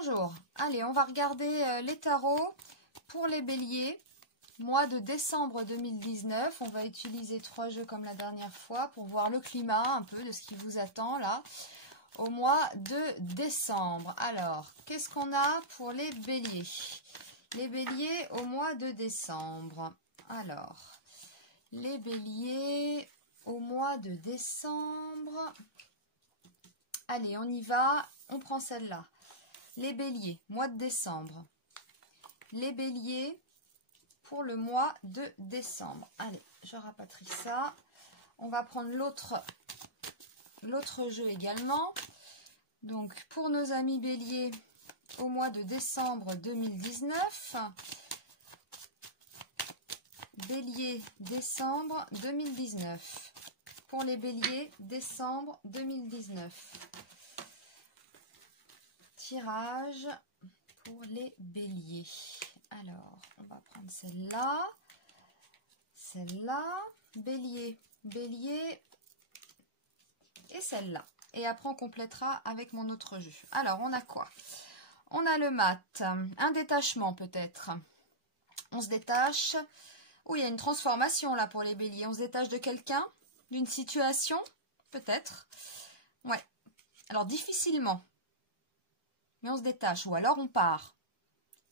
Bonjour, allez, on va regarder les tarots pour les béliers, mois de décembre 2019. On va utiliser 3 jeux comme la dernière fois pour voir le climat un peu de ce qui vous attend là au mois de décembre. Alors, qu'est-ce qu'on a pour les béliers? Les béliers au mois de décembre. Alors, les béliers au mois de décembre. Allez, on y va, on prend celle-là. Les béliers, mois de décembre. Les béliers pour le mois de décembre. Allez, je rapatrie ça. On va prendre l'autre jeu également. Donc, pour nos amis béliers au mois de décembre 2019. Bélier, décembre 2019. Pour les béliers, décembre 2019. Tirage pour les béliers. Alors, on va prendre celle-là. Celle-là. Bélier, bélier. Et celle-là. Et après, on complétera avec mon autre jeu. Alors, on a quoi? On a le mat. Un détachement peut-être. On se détache. Oh, il y a une transformation là pour les béliers. On se détache de quelqu'un, d'une situation, peut-être. Ouais. Alors, difficilement. Mais on se détache. Ou alors, on part.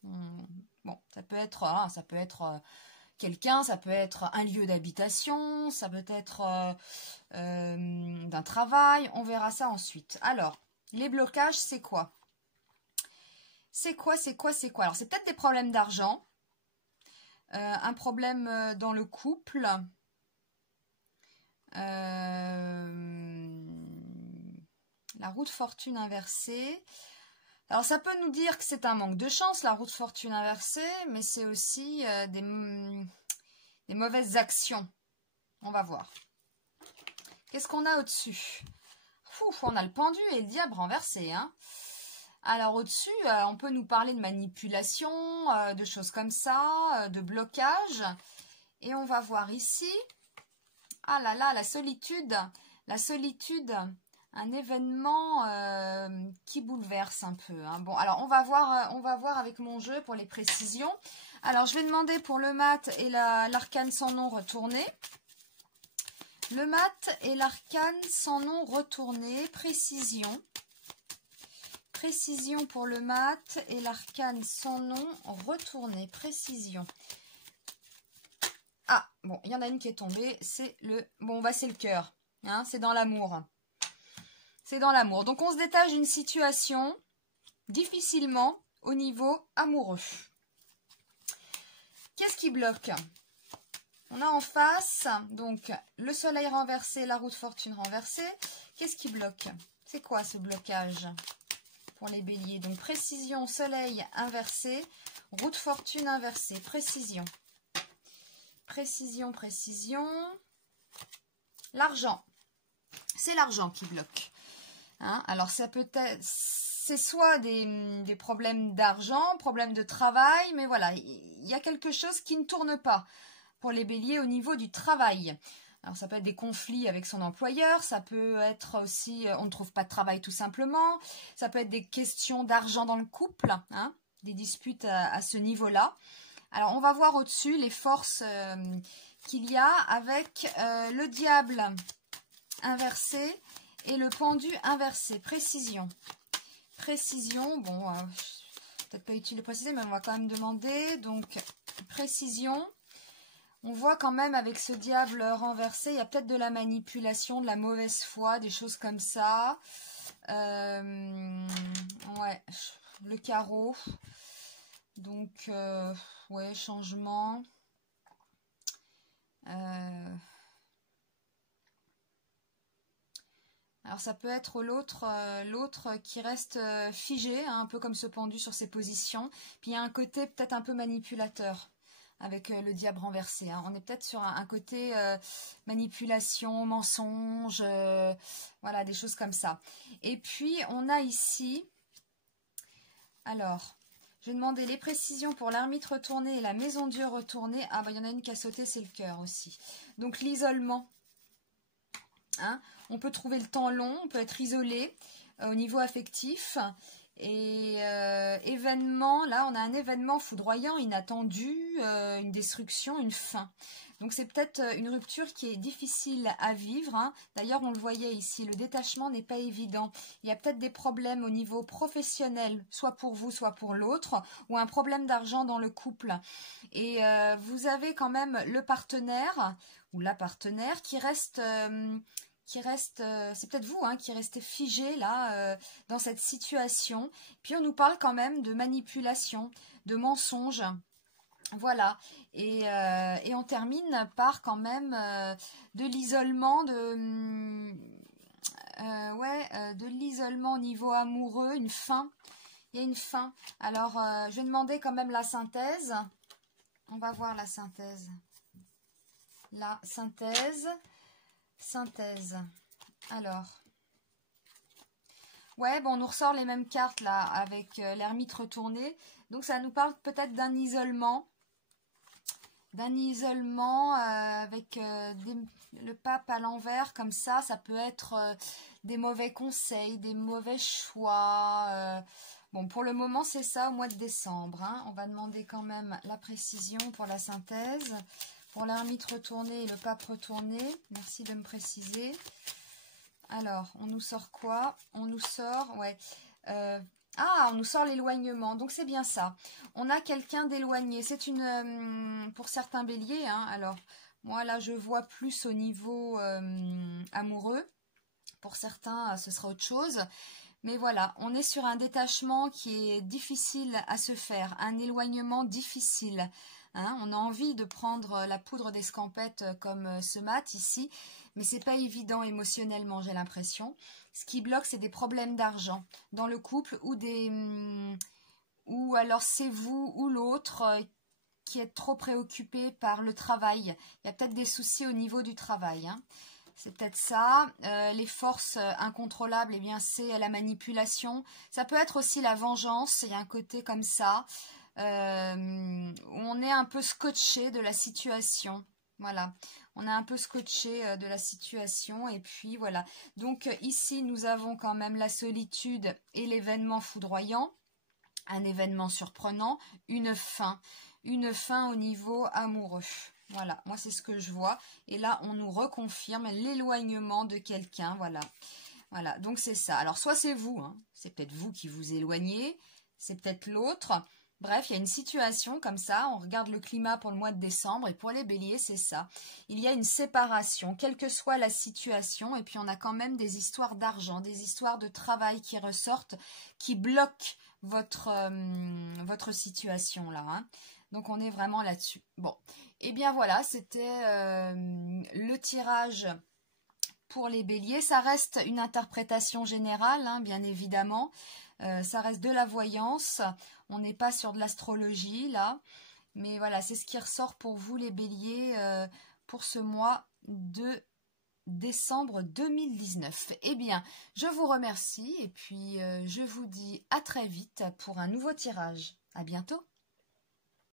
Bon, ça peut être quelqu'un, ça peut être un lieu d'habitation, ça peut être d'un travail. On verra ça ensuite. Alors, les blocages, c'est quoi? C'est quoi? Alors, c'est peut-être des problèmes d'argent. Un problème dans le couple. La roue de fortune inversée. Alors, ça peut nous dire que c'est un manque de chance, la roue de fortune inversée, mais c'est aussi des mauvaises actions. On va voir. Qu'est-ce qu'on a au-dessus? On a le pendu et le diable renversé. Hein. Alors, au-dessus, on peut nous parler de manipulation, de choses comme ça, de blocage. Et on va voir ici. Ah là là, la solitude. La solitude. Un événement qui bouleverse un peu. Hein. Bon, alors on va voir avec mon jeu pour les précisions. Alors, je vais demander pour le mat et l'arcane sans nom retourné. Le mat et l'arcane sans nom retourné. Précision. Précision pour le mat et l'arcane sans nom retourné. Précision. Ah, bon, il y en a une qui est tombée. C'est le... Bon, c'est le cœur. Hein, c'est dans l'amour. C'est dans l'amour. Donc, on se détache d'une situation difficilement au niveau amoureux. Qu'est-ce qui bloque? On a en face, donc, le soleil renversé, la roue de fortune renversée. Qu'est-ce qui bloque? C'est quoi ce blocage pour les béliers? Donc, précision, soleil inversé, roue de fortune inversée. Précision. Précision, précision. L'argent. C'est l'argent qui bloque. Hein, alors, ça peut être, c'est soit des problèmes d'argent, problèmes de travail, mais voilà, il y a quelque chose qui ne tourne pas pour les béliers au niveau du travail. Alors, ça peut être des conflits avec son employeur, ça peut être aussi, on ne trouve pas de travail tout simplement, ça peut être des questions d'argent dans le couple, hein, des disputes à ce niveau-là. Alors, on va voir au-dessus les forces qu'il y a avec le diable inversé et le pendu inversé. Précision. Précision. Bon, peut-être pas utile de préciser, mais on va quand même demander. Donc, précision. On voit quand même avec ce diable renversé, il y a peut-être de la manipulation, de la mauvaise foi, des choses comme ça. Ouais, le carreau. Donc, ouais, changement. Alors, ça peut être l'autre qui reste figé, hein, un peu comme ce pendu sur ses positions. Puis, il y a un côté peut-être un peu manipulateur avec le diable renversé. Hein. On est peut-être sur un côté manipulation, mensonge, voilà, des choses comme ça. Et puis, on a ici, alors, je vais demander les précisions pour l'ermite retourné et la maison Dieu retournée. Ah, bah, il y en a une qui a sauté, c'est le cœur aussi. Donc, l'isolement. Hein, on peut trouver le temps long, on peut être isolé au niveau affectif. Et événement, là on a un événement foudroyant, inattendu, une destruction, une fin. Donc c'est peut-être une rupture qui est difficile à vivre, hein. D'ailleurs on le voyait ici, le détachement n'est pas évident. Il y a peut-être des problèmes au niveau professionnel, soit pour vous, soit pour l'autre, ou un problème d'argent dans le couple. Et vous avez quand même le partenaire, ou la partenaire, qui reste... c'est peut-être vous hein, qui restez figé là dans cette situation. Puis on nous parle quand même de manipulation, de mensonges, voilà. Et on termine par quand même de l'isolement, de l'isolement au niveau amoureux, une fin. Il y a une fin. Alors je vais demander quand même la synthèse. On va voir la synthèse. La synthèse. Synthèse. Alors. Ouais, bon, on nous ressort les mêmes cartes là avec l'ermite retourné. Donc ça nous parle peut-être d'un isolement. D'un isolement avec le pape à l'envers comme ça. Ça peut être des mauvais conseils, des mauvais choix. Bon, pour le moment, c'est ça au mois de décembre. Hein. On va demander quand même la précision pour la synthèse. Pour l'ermite retourné et le pape retourné, merci de me préciser. Alors, on nous sort quoi? On nous sort, ouais. On nous sort l'éloignement, donc c'est bien ça. On a quelqu'un d'éloigné. C'est une, pour certains béliers, hein, alors, moi là je vois plus au niveau amoureux. Pour certains, ce sera autre chose. Mais voilà, on est sur un détachement qui est difficile à se faire, un éloignement difficile. Hein, on a envie de prendre la poudre d'escampette comme ce mat ici, mais c'est pas évident émotionnellement, j'ai l'impression. Ce qui bloque, c'est des problèmes d'argent dans le couple ou alors c'est vous ou l'autre qui êtes trop préoccupé par le travail. Il y a peut-être des soucis au niveau du travail. Hein. C'est peut-être ça. Les forces incontrôlables, eh bien, c'est la manipulation. Ça peut être aussi la vengeance. Il y a un côté comme ça. On est un peu scotché de la situation. Voilà. On est un peu scotché de la situation. Et puis, voilà. Donc, ici, nous avons quand même la solitude et l'événement foudroyant. Un événement surprenant. Une fin. Une fin au niveau amoureux. Voilà, moi c'est ce que je vois. Et là, on nous reconfirme l'éloignement de quelqu'un. Voilà, voilà. Donc c'est ça. Alors soit c'est vous, hein, c'est peut-être vous qui vous éloignez, c'est peut-être l'autre. Bref, il y a une situation comme ça. On regarde le climat pour le mois de décembre et pour les béliers, c'est ça. Il y a une séparation, quelle que soit la situation. Et puis on a quand même des histoires d'argent, des histoires de travail qui ressortent, qui bloquent votre situation là. Hein. Donc on est vraiment là-dessus. Bon, et bien voilà, c'était le tirage pour les béliers. Ça reste une interprétation générale, hein, bien évidemment. Ça reste de la voyance. On n'est pas sur de l'astrologie là. Mais voilà, c'est ce qui ressort pour vous les béliers pour ce mois de décembre 2019. Eh bien, je vous remercie et puis je vous dis à très vite pour un nouveau tirage. À bientôt.